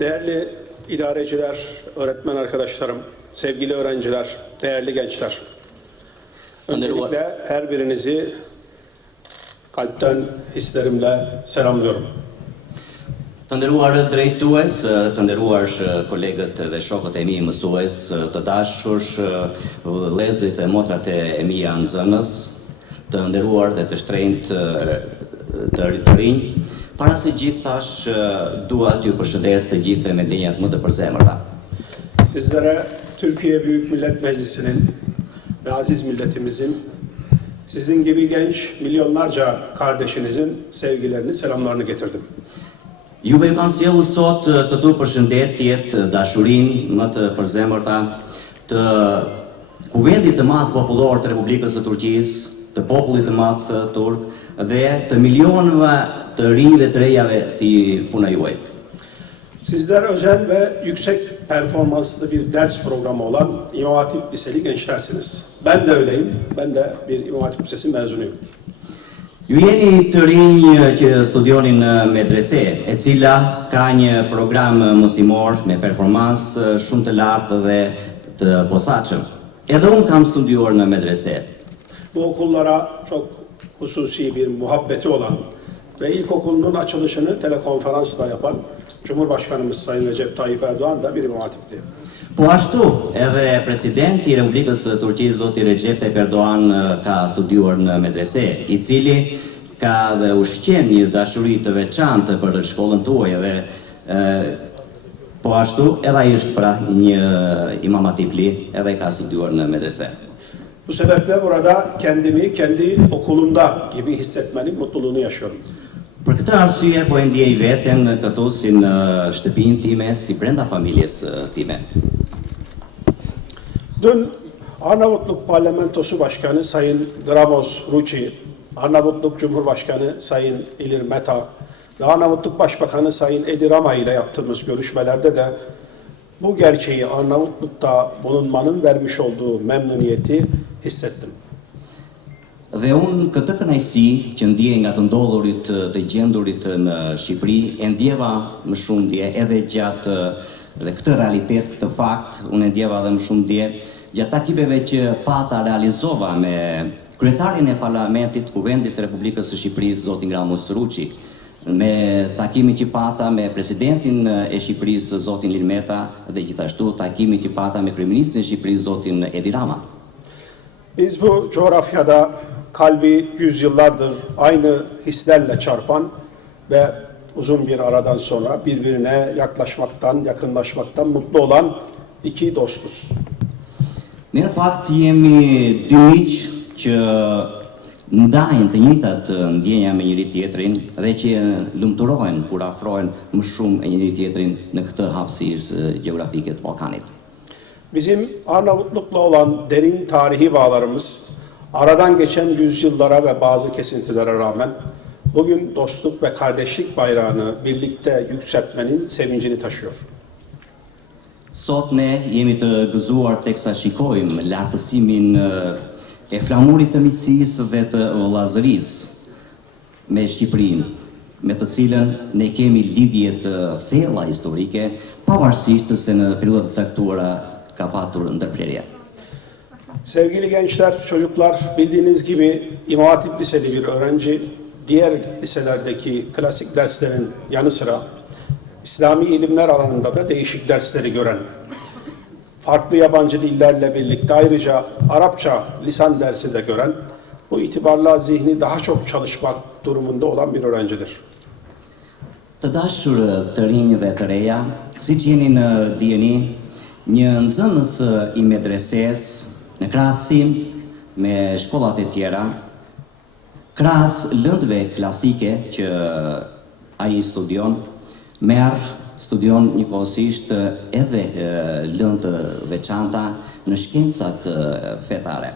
değerli idareciler, öğretmen arkadaşlarım, sevgili öğrenciler, değerli gençler. Öncelikle her birinizi kalpten hislerimle selamlıyorum. Të nderuar drejtues, të nderuar kolegët dhe shokët e mi mësues, të dashur, vëllezërit dhe motrat e mia nxënës, të nderuar dhe të shtrenjtë të rinj, para së gjithë thash dua t'ju përshëndes të gjithëve me ndjenjat më të përzemërta. Sizlere Türkiye Büyük Millet Meclisi'nin ve aziz milletimizin sizin gibi genç milyonlarca kardeşinizin sevgilerini, selamlarını getirdim. Juve ju kanë sjellur sot këtu përshëndetjet, dashurinë më të përzemërta të kuvendit të madh popullor të Republikës së Turqisë, të popullit të madh turk dhe të milionëve dhe të rejave si puna juaj. Sizler özel ve yüksek performanslı bir ders programı olan İmam Hatip Liseli gençlersiniz. Ben de öyleyim. Ben de bir İmam Hatip Lisesi mezunuyum. Ju jeni të rinj që studionin në medrese, e cila ka një program mësimor me performansë shumë të lartë dhe të posaçëm. Edhe unë kam studiuar në medrese. Bu okullara çok hususi bir muhabbeti olan ve ilkokulunun açılışını telekonferansla yapan Cumhurbaşkanımız Sayın Recep Tayyip Erdoğan da bir İmam Hatipli. Po ashtu, edhe presidenti i Republikës së Turqisë zoti Recep Tayyip Erdoğan ka studiuar në medrese, i cili ka dhe ushqen një dashuri të veçantë për shkollën tuaj dhe e, po ashtu edhe ai është pra një imam atipli edhe ka studiuar në medrese. Bu sebeple burada kendimi kendi okulumda gibi hissetmenin mutluluğunu yaşıyorum. Për këtë arsye po e ndjej veten këtu si në shtëpinë time, si brenda familjes së time. Dün Arnavutluk Parlamentosu Başkanı Sayın Dramos Ruçi, Arnavutluk Cumhurbaşkanı Sayın İlir Meta ve Arnavutluk Başbakanı Sayın Edi Rama ile yaptığımız görüşmelerde de bu gerçeği Arnavutluk'ta bulunmanın vermiş olduğu memnuniyeti hissettim. Dhe unë këtë kënaqësi që ndjej nga të ndodhurit të gjendurit në Shqipëri, e ndjeva më shumë dje edhe gjatë dhe këtë realitet, këtë fakt, unë e ndjeva dhe më shumë dje gjatë takimeve që pata realizova me kryetarin e parlamentit kuvendit Republikës së Shqipërisë, zotin Gramu Sruçi, me takimin që pata me presidentin e Shqipërisë, zotin Lirmeta, dhe gjithashtu takimin që pata me kryeministrin e Shqipërisë, zotin Edi Rama. Biz bu coğrafyada kalbi yüzyıllardır aynı hislerle çarpan ve uzun bir aradan sonra birbirine yaklaşmaktan, yakınlaşmaktan mutlu olan iki dostuz. Në fakt jemi dy miq që ndajnë të njëjtat ndjenja me njëri tjetrin dhe që lumturohen kur afrohen më shumë e njëri tjetrin në këtë hapësirë gjeografike të Ballkanit. Bizim Arnavutluk'la olan derin tarihi bağlarımız aradan geçen yüzyıllara ve bazı kesintilere rağmen bugün dostluk ve kardeşlik bayrağını birlikte yükseltmenin sevincini taşıyor. Sot ne jemi të gëzuar teksa shikojmë lartësimin e flamurit të miqësisë dhe të vëllazërisë me Shqipërinë, me të cilën ne kemi lidhje të thella historike, pavarësisht se në periudha të caktuara ka patur ndërprerje. Sevgili gençler, çocuklar bildiğiniz gibi İmam Hatip Liseli bir öğrenci diğer liselerdeki klasik derslerin yanı sıra İslami ilimler alanında da değişik dersleri gören, farklı yabancı dillerle birlikte ayrıca Arapça lisan dersi de gören, bu itibarla zihni daha çok çalışmak durumunda olan bir öğrencidir. Të dashur të rinj dhe të reja, si që jeni në djeni, një nxënës i medreses në krahasim me shkollat e tjera, krahas lëndëve klasike që ai studion, merr studion njëkohësisht edhe lëndë veçanta në shkencat fetare.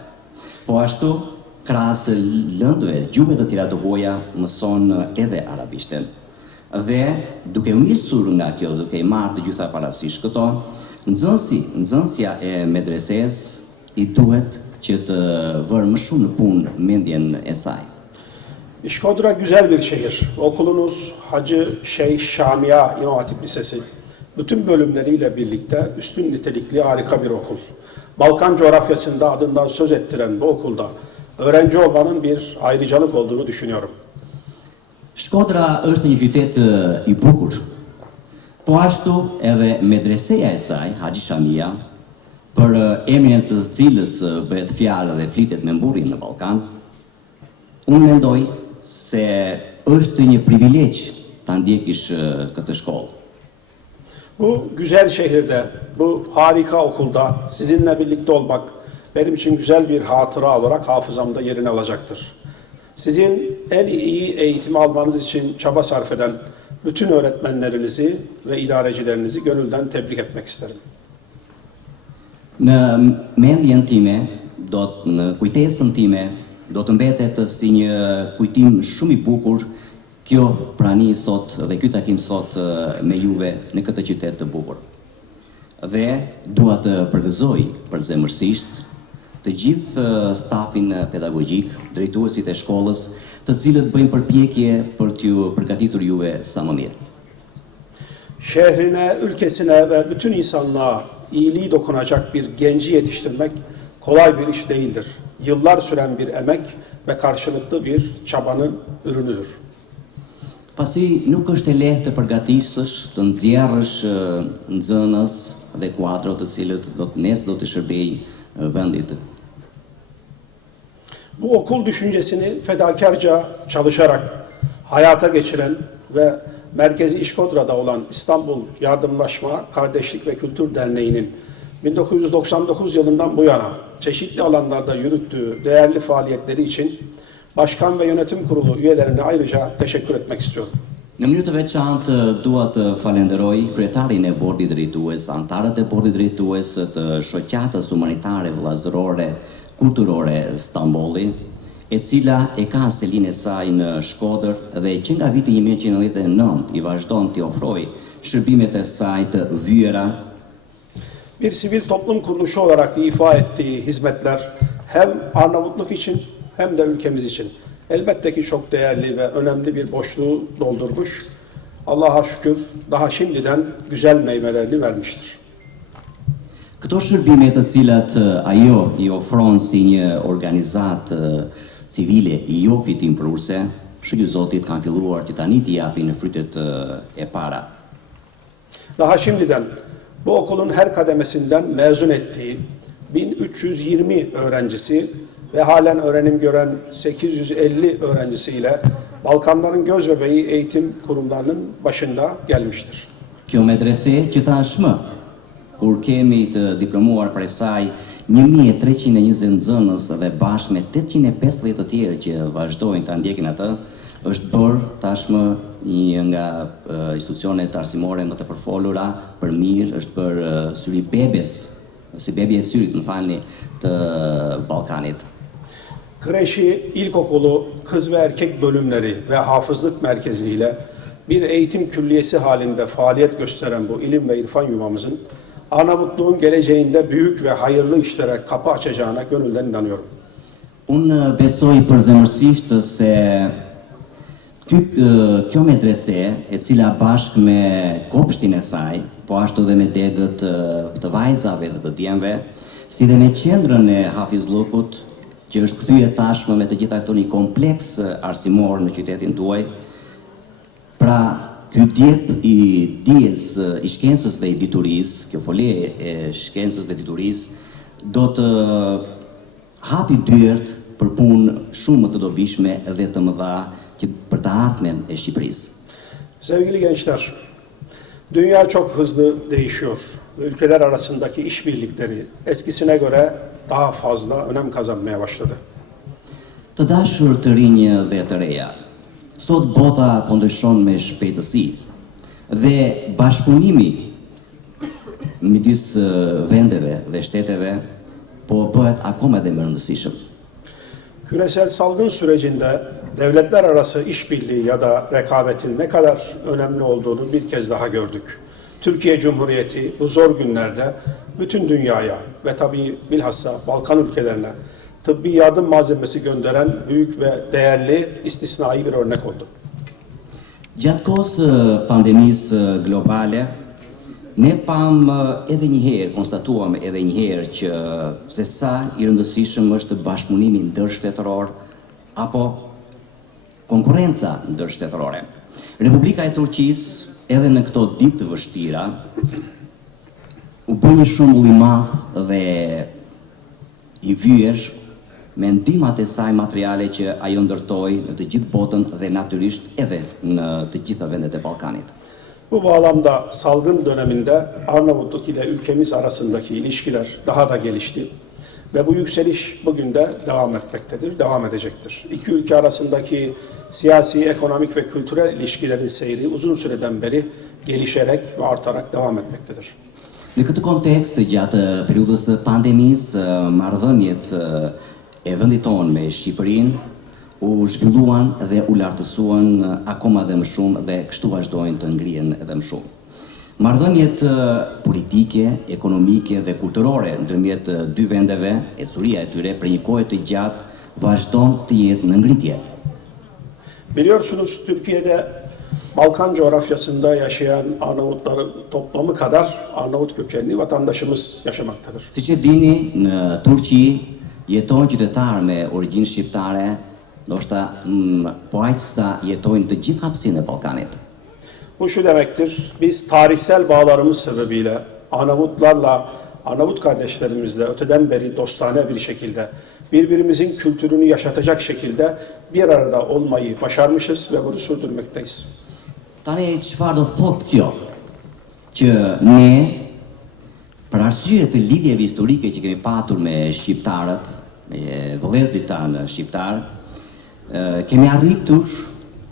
Po ashtu, krahas lëndëve gjuhëve të tjera të huaja mëson edhe arabishten. Dhe duke nisur nga kjo, duke i marrë të gjitha parasysh këto, nxënësi, nxënësja e medreses i duhet që të vërë më shumë në punë mendjen e saj. İşkodra güzel bir şehir. Okulunuz Hacı Şeyh Şamia İmam Hatip Lisesi bütün bölümleriyle birlikte üstün nitelikli harika bir okul. Balkan coğrafyasında adından söz ettiren bu okulda öğrenci olmanın bir ayrıcalık olduğunu düşünüyorum. Shkodra është një qytet ë, i bukur. Po ashtu edhe medreseja e saj, Haxhi Shamia, për ë, emrin të cilës ë, bëhet fjalë dhe flitet me mburrin në Ballkan, unë mendoj se është një privilegj ta ndjekish ë, këtë shkollë. Bu güzel şehirde, bu harika okulda sizinle birlikte olmak benim için güzel bir hatıra olarak hafızamda yerini alacaktır. Sizin en iyi eğitimi almanız için çaba sarf eden bütün öğretmenlerinizi ve idarecilerinizi gönülden tebrik etmek isterim. Në mendjen time, do të në kujtesën time, do të mbetet si një kujtim shumë i bukur kjo prani sot dhe ky takim sot me juve në këtë qytet të bukur. Dhe dua të përgëzoj përzemërsisht të gjithë stafin pedagogjik, drejtuesit e shkollës, të cilët bëjnë përpjekje për t'ju përgatitur juve sa më mirë. Şehrine, ülkesine ve bütün insanlığa iyiliği dokunacak bir genci yetiştirmek kolay bir iş değildir. Yıllar süren bir emek ve karşılıklı bir çabanın ürünüdür. Pasi nuk është e lehtë të përgatisësh, të nxjerrësh ë, nxënës dhe kuadro të cilët do të nes do të shërbej ë, vendit. Bu okul düşüncesini fedakarca çalışarak hayata geçiren ve merkezi İşkodra'da olan İstanbul Yardımlaşma, Kardeşlik ve Kültür Derneği'nin 1999 yılından bu yana çeşitli alanlarda yürüttüğü değerli faaliyetleri için Başkan ve Yönetim Kurulu üyelerine ayrıca teşekkür etmek istiyorum. Në mënyrë të veçantë dua të falenderoj kryetarin e bordit drejtues, antarët e bordit drejtues të shoqatës humanitare, vëllazërore, kulturore Stambolli, e cila e ka selin e saj në Shkodër dhe që nga viti 1999 i vazhdon të ofroj shërbimet e saj të vyera Bir sivil toplum kuruluşu olarak ifa ettiği hizmetler hem Arnavutluk için hem de ülkemiz için elbette ki çok değerli ve önemli bir boşluğu doldurmuş. Allah'a şükür daha şimdiden güzel meyvelerini vermiştir. Këto shërbime të cilat ajo i ofron si një organizatë civile jo fitimprurse, shëllu Zotit kanë filluar që tani japin në frytet ë, e para. Daha şimdiden bu okulun her kademesinden mezun ettiği 1320 öğrencisi ve halen öğrenim gören 850 öğrencisiyle Balkanların göz bebeği eğitim kurumlarının başında gelmiştir. Kjo medrese që tashmë, kur kemi të diplomuar prej saj 1320 nxënës dhe bashkë me 850 të tjerë që vazhdojnë ta ndjekin atë, është bërë tashmë një nga uh, institucionet arsimore më të përfolura për mirë, është bërë uh, syri bebes, si bebje e syrit, më falni, të Ballkanit. Kreşi, ilkokulu, kız ve erkek bölümleri ve hafızlık merkeziyle bir eğitim külliyesi halinde faaliyet gösteren bu ilim ve irfan yuvamızın Arnavutluğun geleceğinde büyük ve hayırlı işlere kapı açacağına gönülden inanıyorum. Unë besoj përzemërsisht se ky, kjo medrese, e cila bashkë me kopshtin e saj, po ashtu dhe me degët të vajzave dhe të djemve, si dhe me qendrën e hafizllukut, që është kthyer tashmë me të gjitha këto një kompleks arsimor në qytetin tuaj, Pra, ky djep i dijes i shkencës dhe i diturisë, kjo folje e shkencës dhe diturisë, do të hapi dyert për punë shumë më të dobishme dhe të mëdha që për të ardhmen e Shqipërisë. Sevgili gençler, dünya çok hızlı değişiyor. Ülkeler arasındaki işbirlikleri eskisine göre daha fazla önem kazanmaya başladı. Të dashur të rinj dhe të reja, sot bota po ndryshon me shpejtësi dhe bashkëpunimi midis ë, vendeve dhe shteteve po bëhet akoma edhe më rëndësishëm. Küresel salgın sürecinde devletler arası işbirliği ya da rekabetin ne kadar önemli olduğunu bir kez daha gördük. Türkiye Cumhuriyeti bu zor günlerde bütün dünyaya ve tabii bilhassa Balkan ülkelerine tıbbi yardım malzemesi gönderen büyük ve değerli istisnai bir örnek oldu. Gjatë pandemisë globale, Ne pam edhe një herë, konstatuam edhe një herë që se sa i rëndësishëm është bashkëpunimi ndërshtetëror apo konkurenca ndërshtetërore. Republika e Turqisë edhe në këto ditë të vështira u bë një shembull i madh dhe i vyer me ndihmat e saj materiale që ajo ndërtoi në të gjithë botën dhe natyrisht edhe në të gjitha vendet e Ballkanit. Bu bağlamda salgın döneminde Arnavutluk ile ülkemiz arasındaki ilişkiler daha da gelişti. Ve bu yükseliş bugün de devam etmektedir, devam edecektir. İki ülke arasındaki siyasi, ekonomik ve kültürel ilişkilerin seyri uzun süreden beri gelişerek ve artarak devam etmektedir. Në këtë kontekst, gjatë periudhës së pandemisë, marrëdhëniet e vendit tonë me Shqipërinë u zhvilluan dhe u lartësuan akoma dhe më shumë dhe kështu vazhdojnë të ngrihen edhe më shumë. Marrëdhëniet politike, ekonomike dhe kulturore ndërmjet dy vendeve, e curia e tyre për një kohë të gjatë vazhdon të jetë në ngritje. Biliyorsunuz Türkiye'de Balkan coğrafyasında yaşayan Arnavutların toplamı kadar Arnavut kökenli vatandaşımız yaşamaktadır. Siç e dini, në Turqi jetojnë qytetarë me origjinë shqiptare, ndoshta mm, po aq sa jetojnë të gjithë hapësinë e Ballkanit. Bu şu demektir, biz tarihsel bağlarımız sebebiyle Arnavutlarla, Arnavut kardeşlerimizle öteden beri dostane bir şekilde birbirimizin kültürünü yaşatacak şekilde bir arada olmayı başarmışız ve bunu sürdürmekteyiz. Tani çfarë do thot kjo? Që ne për arsye të lidhjeve historike që kemi patur me shqiptarët, me vëllezërit tanë shqiptar, e, kemi arritur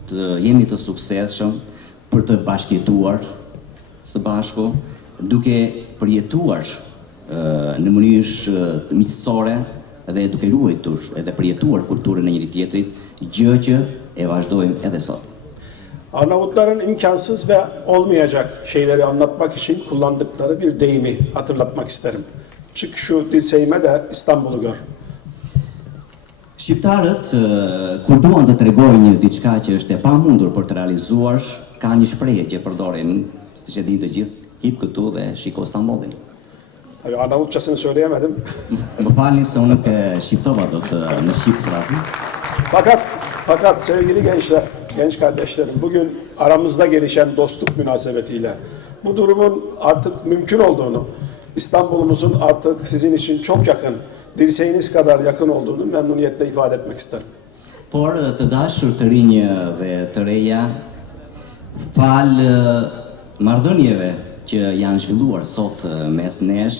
të jemi të suksesshëm për të bashkjetuar së bashku, duke përjetuar e, në mënyrë miqësore dhe duke ruajtur edhe përjetuar kulturën e njëri tjetrit, gjë që e vazhdojmë edhe sot. Arnavutların imkansız ve olmayacak şeyleri anlatmak için kullandıkları bir deyimi hatırlatmak isterim. Çık şu dirseğime de İstanbul'u gör. Shqiptarët, kur duan të tregojnë diçka që është e pamundur për të realizuar, ka një shprehje që përdorin, siç e dinë të gjithë, hip këtu dhe shiko Stambollin. Tabii Arnavutçasını söyleyemedim. Më falni se unë nuk e shqiptova dot në shqip frasin. Fakat fakat sevgili gençler, genç kardeşlerim bugün aramızda gelişen dostluk münasebetiyle bu durumun artık mümkün olduğunu, İstanbul'umuzun artık sizin için çok yakın, dirseğiniz kadar yakın olduğunu memnuniyetle ifade etmek isterim. Por të dashur të rinj dhe të reja, fal e, marrëdhënieve që janë zhvilluar sot e, mes nesh,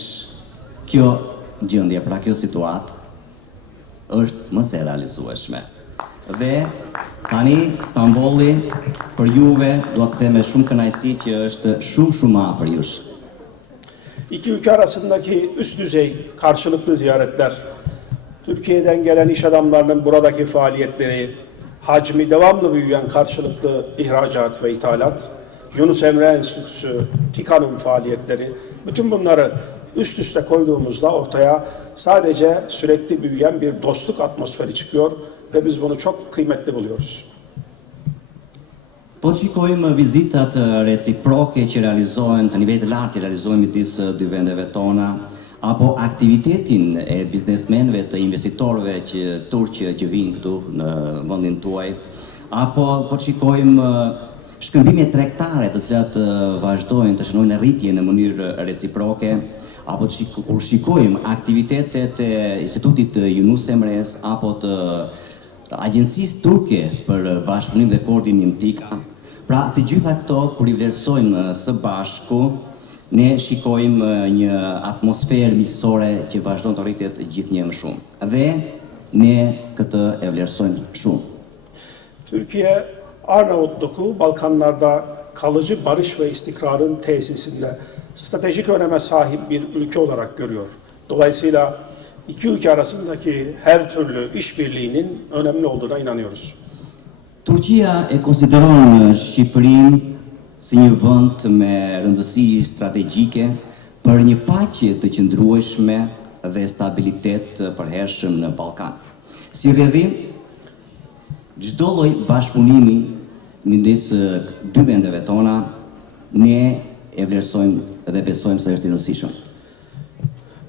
kjo gjendje, pra kjo situatë është më se realizueshme. Dhe tani Stambolli për juve do të them me shumë kënaqësi që është shumë shumë afër jush. İki ülke arasındaki üst düzey karşılıklı ziyaretler, Türkiye'den gelen iş adamlarının buradaki faaliyetleri, hacmi devamlı büyüyen karşılıklı ihracat ve ithalat, Yunus Emre Enstitüsü, TİKA'nın faaliyetleri, bütün bunları üst üste koyduğumuzda ortaya sadece sürekli büyüyen bir dostluk atmosferi çıkıyor ve biz bunu çok kıymetli buluyoruz. Po shikojmë vizitat reciproke që realizohen të nivelit të lartë realizohen midis dy vendeve tona, apo aktivitetin e biznesmenëve të investitorëve që turqë që vinë këtu në vendin tuaj, apo po shikojmë e, shkëmbime tregtare të cilat vazhdojnë të shënojnë rritje në mënyrë reciproke, apo të shikojmë aktivitetet e Institutit Yunus Emres apo të agjencisë turke për bashkëpunim dhe koordinim TIKA. Pra, të gjitha këto kur i vlerësojmë së bashku, ne shikojmë një atmosferë miqësore që vazhdon të rritet gjithnjë më shumë. Dhe ne këtë e vlerësojmë shumë. Türkiye Arnavutluku Balkanlarda kalıcı barış ve istikrarın tesisinde stratejik öneme sahip bir ülke olarak görüyor. Dolayısıyla iki ülke arasındaki her türlü işbirliğinin önemli olduğuna inanıyoruz. Turqia e konsideron Shqipërinë si një vend me rëndësi strategjike për një paqe të qëndrueshme dhe stabilitet të përhershëm në Ballkan. Si rrjedhim, çdo lloj bashkëpunimi midis e, dy vendeve tona ne e vlerësojmë dhe besojmë se është i rëndësishëm.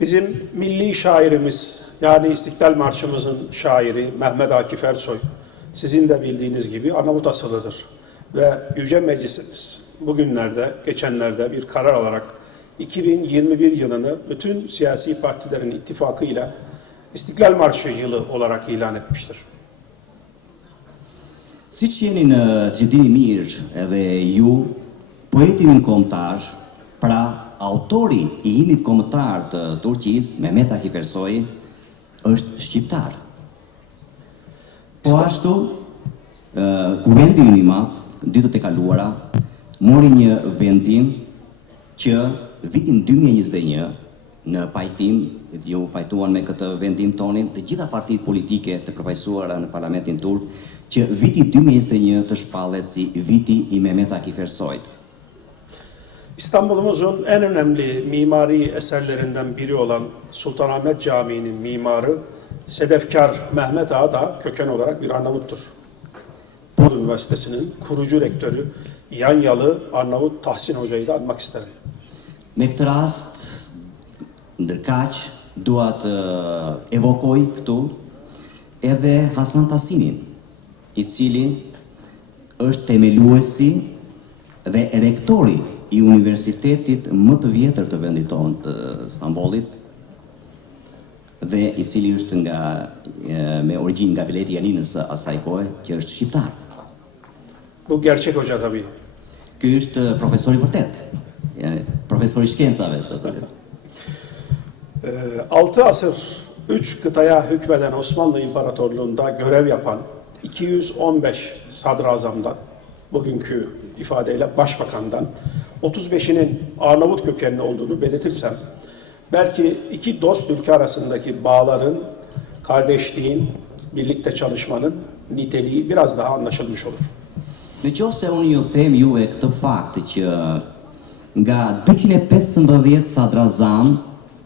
Bizim milli şairimiz yani İstiklal Marşımızın şairi Mehmet Akif Ersoy sizin de bildiğiniz gibi Arnavut asılıdır. Ve Yüce Meclisimiz bugünlerde, geçenlerde bir karar alarak 2021 yılını bütün siyasi partilerin ittifakıyla İstiklal Marşı yılı olarak ilan etmiştir. Si që jeni në që dini mirë edhe ju, kombëtar, pra autori i himit kombëtar të Turqis, Mehmet Akif Ersoy, është shqiptar. Po ashtu, kuvendi i madh, ditët e kaluara, mori një vendim që vitin 2021 në pajtim, ju pajtuan me këtë vendim tonin, të gjitha partitë politike të përfaqësuara në Parlamentin turk, që viti 2021 të shpallet si viti i Mehmet Akif Ersoyt. İstanbul'umuzun en önemli mimari eserlerinden biri olan Sultanahmet Camii'nin mimarı Sedefkar Mehmet Ağa da köken olarak bir Arnavuttur. Bolu Üniversitesi'nin kurucu rektörü Yanyalı Arnavut Tahsin Hoca'yı da anmak isterim. Me këtë rast, ndërkaq, dua të evokoj këtu edhe Hasan Tasinin, i cili është themeluesi dhe rektori i universitetit më të vjetër të vendit tonë të Stambollit dhe i cili është nga me origjinë nga Bileti Janinës asaj kohe, që është shqiptar. Bu gerçek hoca tabii. Ky është profesor i vërtet, profesor i shkencave të thotë. Ee, 6 asır 3 kıtaya hükmeden Osmanlı İmparatorluğu'nda görev yapan 215 sadrazamdan, bugünkü ifadeyle başbakandan 35'inin Arnavut kökenli olduğunu belirtirsem, belki iki dost ülke arasındaki bağların, kardeşliğin, birlikte çalışmanın niteliği biraz daha anlaşılmış olur. Në qoftë se unë ju them juve këtë fakt që nga 215 sadrazam,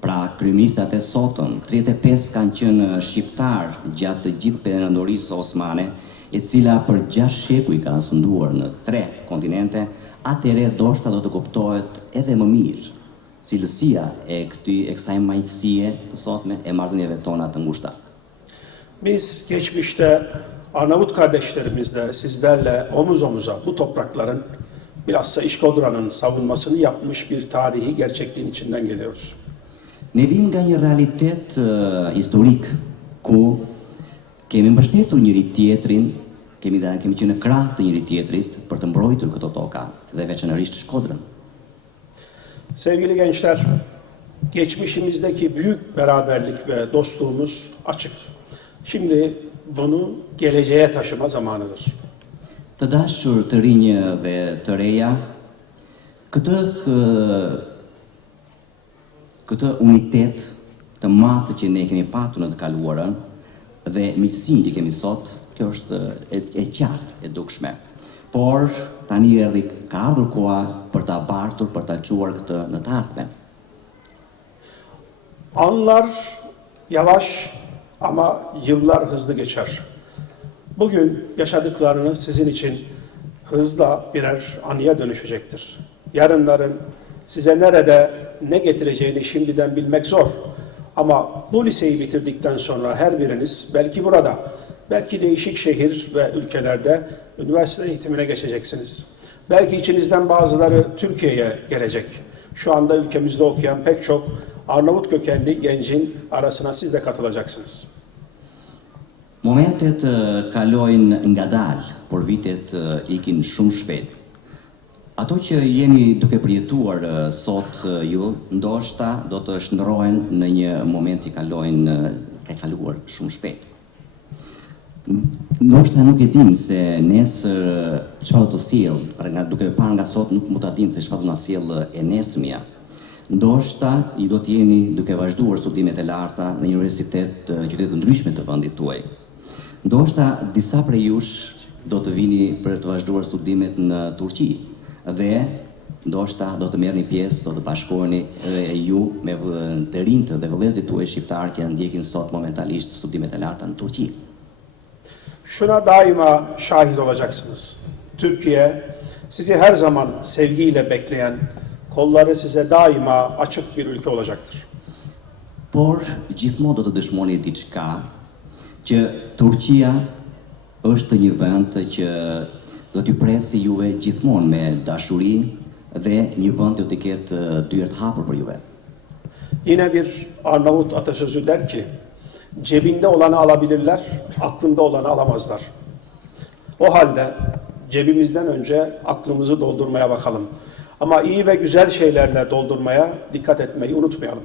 pra kryeministrat e sotëm, 35 kanë qenë shqiptar gjatë të gjithë perandorisë osmane, e cila për 6 shekuj ka sunduar në 3 kontinente, atëre ndoshta do të kuptohet edhe më mirë cilësia e këtij e kësaj majtësie të sotme e marrëdhënieve tona të ngushta. Biz geçmişte Arnavut kardeşlerimizle, sizlerle omuz omuza bu toprakların bilhassa İşkodra'nın savunmasını yapmış bir tarihi gerçekliğin içinden geliyoruz. Ne vim nga një realitet uh, historik ku kemi mbështetur njëri tjetrin, kemi dhe kemi qenë në krah të njëri tjetrit për të mbrojtur këto toka dhe veçanërisht Shkodrën. Sevgili gençler, geçmişimizdeki büyük beraberlik ve dostluğumuz açık. Şimdi bunu geleceğe taşıma zamanıdır. Të dashur të rinj dhe të reja, këtë këtë unitet të madh që ne kemi patur në të kaluarën dhe miqësinë që kemi sot, kjo është e, e qartë, e dukshme. Por tani erdhi ka ardhur koha për ta bartur, për ta quar këtë në të ardhmen. Anlar yavaş ama yıllar hızlı geçer. Bugün yaşadıklarınız sizin için hızla birer anıya dönüşecektir. Yarınların size nerede ne getireceğini şimdiden bilmek zor. Ama bu liseyi bitirdikten sonra her biriniz belki burada, belki değişik şehir ve ülkelerde üniversite eğitimine geçeceksiniz. Belki içinizden bazıları Türkiye'ye gelecek. Şu anda ülkemizde okuyan pek çok Arnavut kökenli gencin arasına siz de katılacaksınız. Momentet kalojnë ngadalë, por vitet ikin shumë shpejt. Ato që jemi duke përjetuar sot ju, ndoshta do të shndrohen në një moment që kalojnë ka kaluar shumë shpejt. Ndoshta nuk e dim se nesër çfarë do të sjell, pra nga duke parë nga sot nuk mund ta dim se çfarë do na sjell e nesërmja. Ndoshta i do të jeni duke vazhduar studimet e larta në një universitet të qytete të ndryshme të vendit tuaj. Ndoshta disa prej jush do të vini për të vazhduar studimet në Turqi dhe ndoshta do të merrni pjesë, do të bashkoheni edhe ju me të rinjtë dhe vëllezërit tuaj shqiptar që ndjekin sot momentalisht studimet e larta në Turqi. Şuna daima şahit olacaksınız. Türkiye sizi her zaman sevgiyle bekleyen kolları size daima açık bir ülke olacaktır. Por gjithmonë do të dëshmoni diçka që Turqia është një vend që do t'ju presi juve gjithmonë me dashuri dhe një vend do të ketë dyert hapur për juve. Yine bir Arnavut atasözü der ki, cebinde olanı alabilirler, aklında olanı alamazlar. O halde cebimizden önce aklımızı doldurmaya bakalım. Ama iyi ve güzel şeylerle doldurmaya dikkat etmeyi unutmayalım.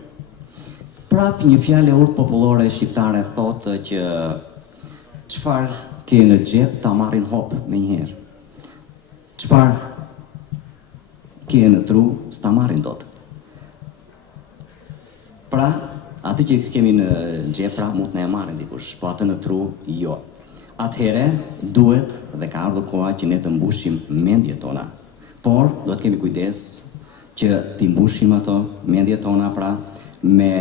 Prap një fjalë urtë popullore shqiptare thotë që çfarë ke në xhep ta marrin hop me njëherë. Çfarë ke në tru s'ta marrin dot. Pra, atë që kemi në pra mund të e marrin dikush, po atë në tru jo. Atëhere duhet dhe ka ardhur koha që ne të mbushim mendjet tona. Por do të kemi kujdes që ti mbushim ato mendjet tona pra me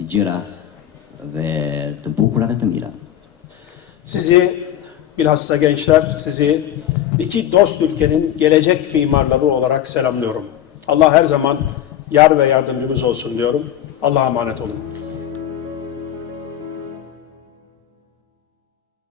gjëra dhe të bukura dhe të mira. Sizi bilhassa gençler sizi iki dost ülkenin gelecek mimarları olarak selamlıyorum. Allah her zaman yar ve yardımcımız olsun diyorum. Allah'a emanet olun.